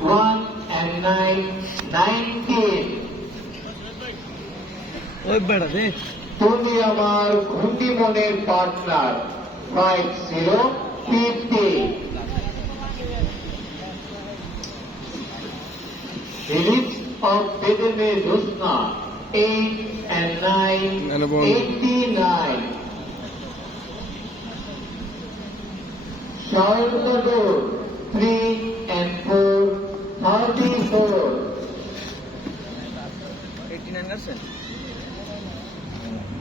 1 and 9, 19. তুমি আমার ঘুটি মনের partner 50, 50. Village of Bedeme Rusna 8 and 9, 89. Sharpador 3 and 4, 34. 89%.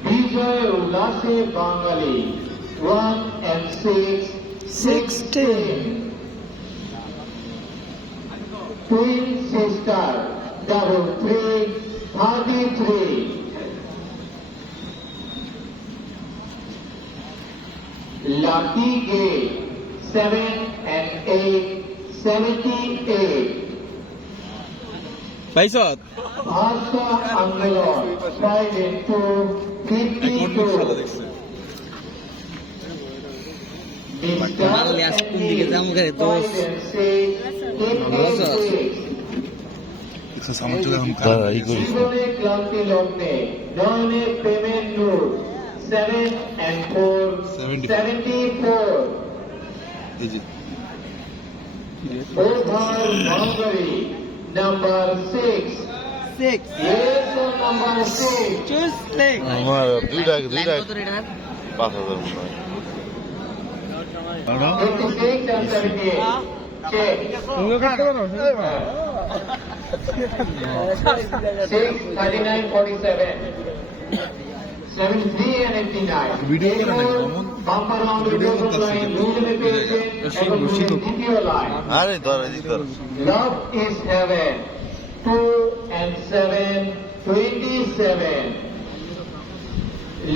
Vijay Ullase Bangali 1 and 6, 16. Twin sister double 3, 33. Lucky Gate 7 and 8, 78. Paisot. Bhasha Angalon 5 and 2, 52. Mal lihat pun dikit kamu kayak dos. জীবনে ক্লান্তি লগ্নে নয়নে প্রেমের নূর 7 and 4, 74. Over Mangari number 6. Yes, number 6. Choose leg. আমার দুইটা 5,000 56 and 78. Check. 6, 39, 47. 73 and 89. Bumper round video line. দুজনে পেয়েছে এবং দ্বিতীয় লাইন। আরে ধরে দিত Love is heaven 2 and 7, 27.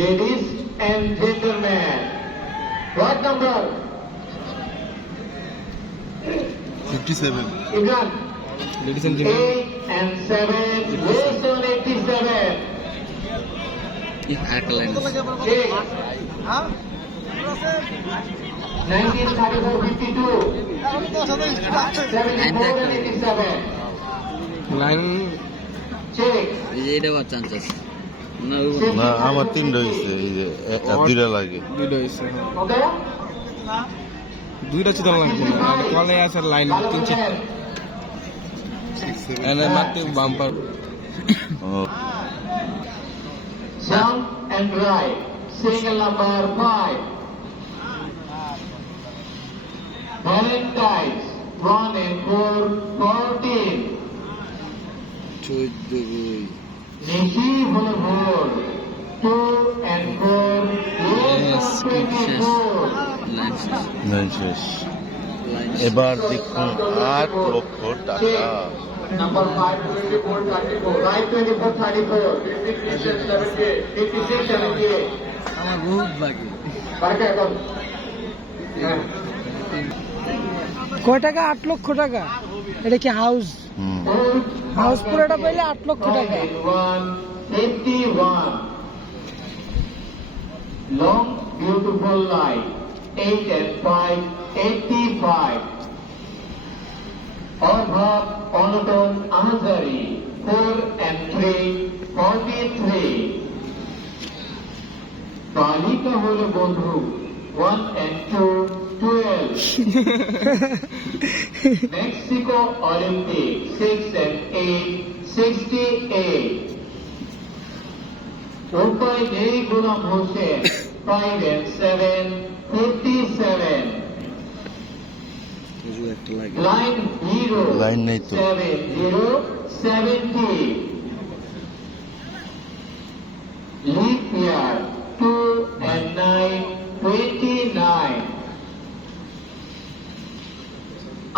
Ladies and gentlemen, what number? 57 Imran. Ladies and gentlemen. 8 and 7, less than 87. Ih, ada lain. Check. 1934, 52. 74 and 87. Line. Check. Ini dapat chances. না আমার তিনটা হয়েছে এই যে দুইটা লাগে দুইটা হয়েছে Okay? দুইটা চিতল লাগবে না কলে আছে লাইন তিনটে এনে মাটি bumper Jump and ride. Single number 5. Valentine's 1 and 4, 14. Nishi Hulabur 2 and 4, less than 24. এবার দেখুন 8 লক্ষ টাকা Number 5, 24, 34. Right 24, 34. 56, 78. 56, 78. Sama good lagi. Pakai kon. কয় টাকা? 8 লক্ষ টাকা। এটা কি হাউস? হাউস পুরোটা পাইলে 8 লক্ষ টাকা। 51. Long beautiful life 8 and 5, 85. Orhab Onoton Ahazari 4 and 3, 43. Balika Holo Bondhu 1 and 2, 12. Mexico Olympic 6 and 8, 68. Rupai Nei Gulam Hossain 5 and 7, 57. Line 0, Line নেই তো। 70, 70. Leap year 2 and 9, 29.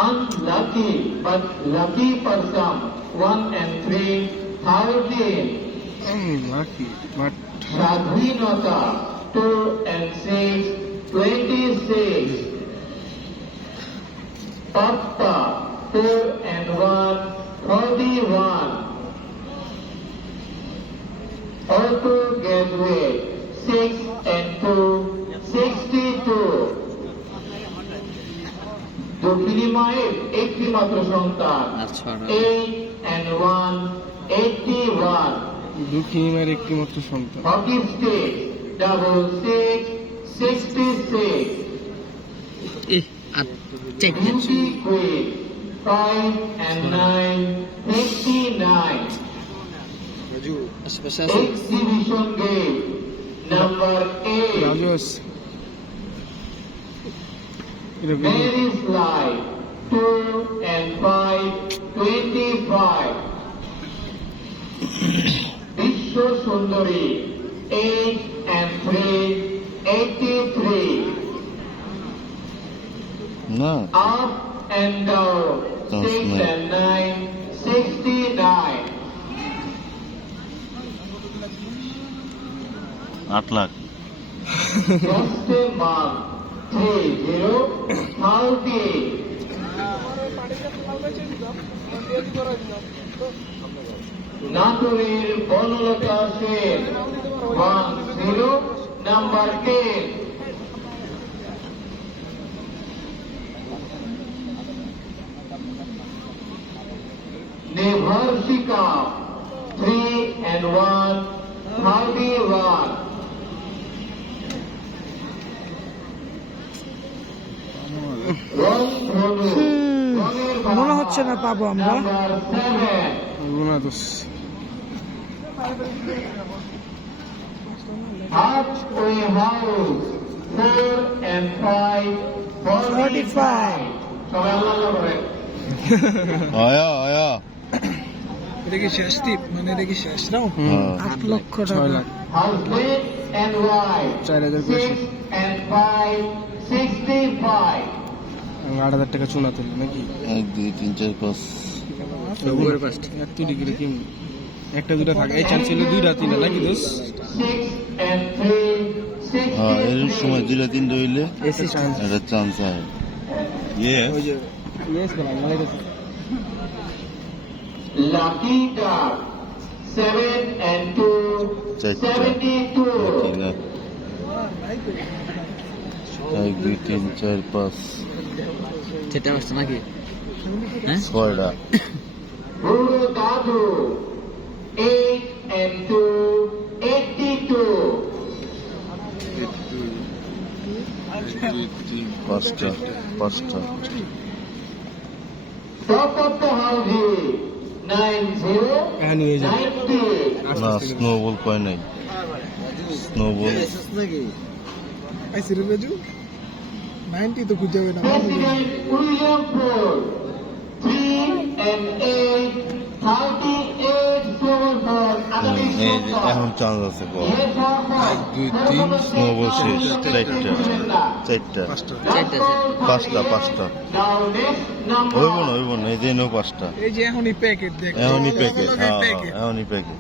Unlucky but lucky for some 1 and 3, 13. Lucky but Sadhinata 2 and 6, 26. Papa 4 and 1, 41. Auto Gateway 6 and 2, 62. দক্ষিণী মায়ের একটি মাত্র সন্তান আর ছড়া 8 and 1 81 দুঃখিনী মায়ের একটি মাত্র সন্তান হকি স্টেট 66 66 আর চারটে Beauty Queen 5 and 9 59 আশেপাশে আছে Exhibition Game number 8 রাজু আছে এরকম Mary's Life 2 and 5 25 বিশ্ব সুন্দরী 8 and 3 83 না Up and down That's 6 nice. and 9 69 8 lakh Just a month 30 30 নাটোরের Banalata Sen 10 number 10 Nevarsika 3 and 1 31 মনে হচ্ছে না পাবো আমরা। নাম্বার 7 গুণা দোষ Halfway House 4 and 5 45 সবাই আল্লাহ করেন আয়া আয়া এটা কি শেষ টিপ মানে এটা কি শেষ নাও হ্যাঁ। 8 লক্ষ 6 টাকা লাখ Husband and wife 4000 করে 6 and 5 65 8,000 টাকা চুনা তুললো নাকি 1 2 3 4 5 উপরে পাঁচটা এত ডিগ্রি কি একটা দুটা থাকে এই চান্স ছিল দুইটা তিনটা নাকি দোষ 6 and 3 হ্যাঁ এর 63 সময় 2-3 হইলে এসি চান্স এটা চান্স আছে ইয়ে ওই যে ইয়েস বলা মানে Lucky Duck 7 and 2 চারটা 72 ঠিক না 1 2 3 4 5 চারটে পাঁচটা নাকি হ্যাঁ 6টা Guru Dadu 8 and 2 82 5টা Top of the house 90 এখানে এই যে 90 না স্নোবল কয় নাই স্নোবল নাকি আইসি রে রাজু 90 তো খুঁজে হবে না President William Ford 3 and 8 38 silver আগামী এই যে এখন চান্স আছে কয় 2 3 স্নোবল শেষ 4টা চারটা 5টা হইব না এই যে নো 5টা এই যে এখনই প্যাকেট দেখ এখনই প্যাকেট হ্যাঁ এখনই প্যাকেট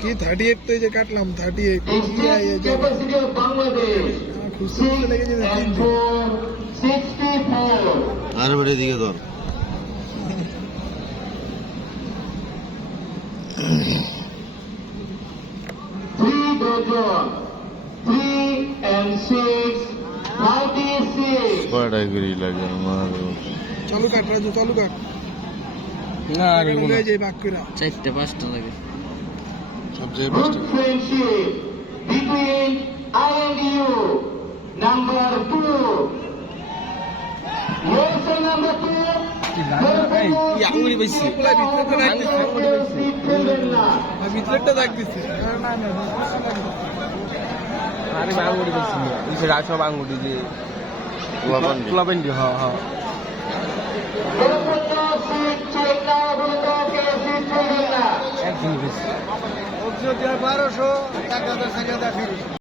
কি 38 তো এই যে কাটলাম 38 কি আই এই যে University of Bangladesh খুশি লেগে যেতে 3 and দিন 4 64 আর বেড়ে দিকে ধর Three dozen, 3 and 6, 96. কয়টা করে লাগে আমার চালু কাট রাজু চালু কাট না আর গুণা এই যে বাক কইরা চারটে পাঁচটা লাগে সবচেয়ে Good friendship between I and you. Number 2. Yes, number 2. এই আঙুলি পাইছি ভিতরটা দেখ দিছে আরে আঙুলি পাইছি এই যে রাজ সব আঙুলি যে লাবান্ডি ক্লাবেন্ডি হ্যাঁ হ্যাঁ একদিন পাইছি 1200 টাকা 10,000 টাকা